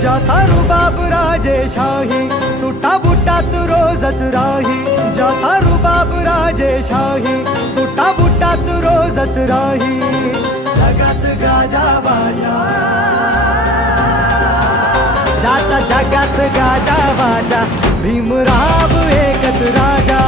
ज्याचा रुबाब राजेशाही, सुटा बुटात रोजच राही. ज्याचा रुबाब राजेशाही, सुटा बुटात रोजच राही. जगात गाजा बाजा, ज्याचा जगात गाजा बाजा, भीमराव एकच राजा.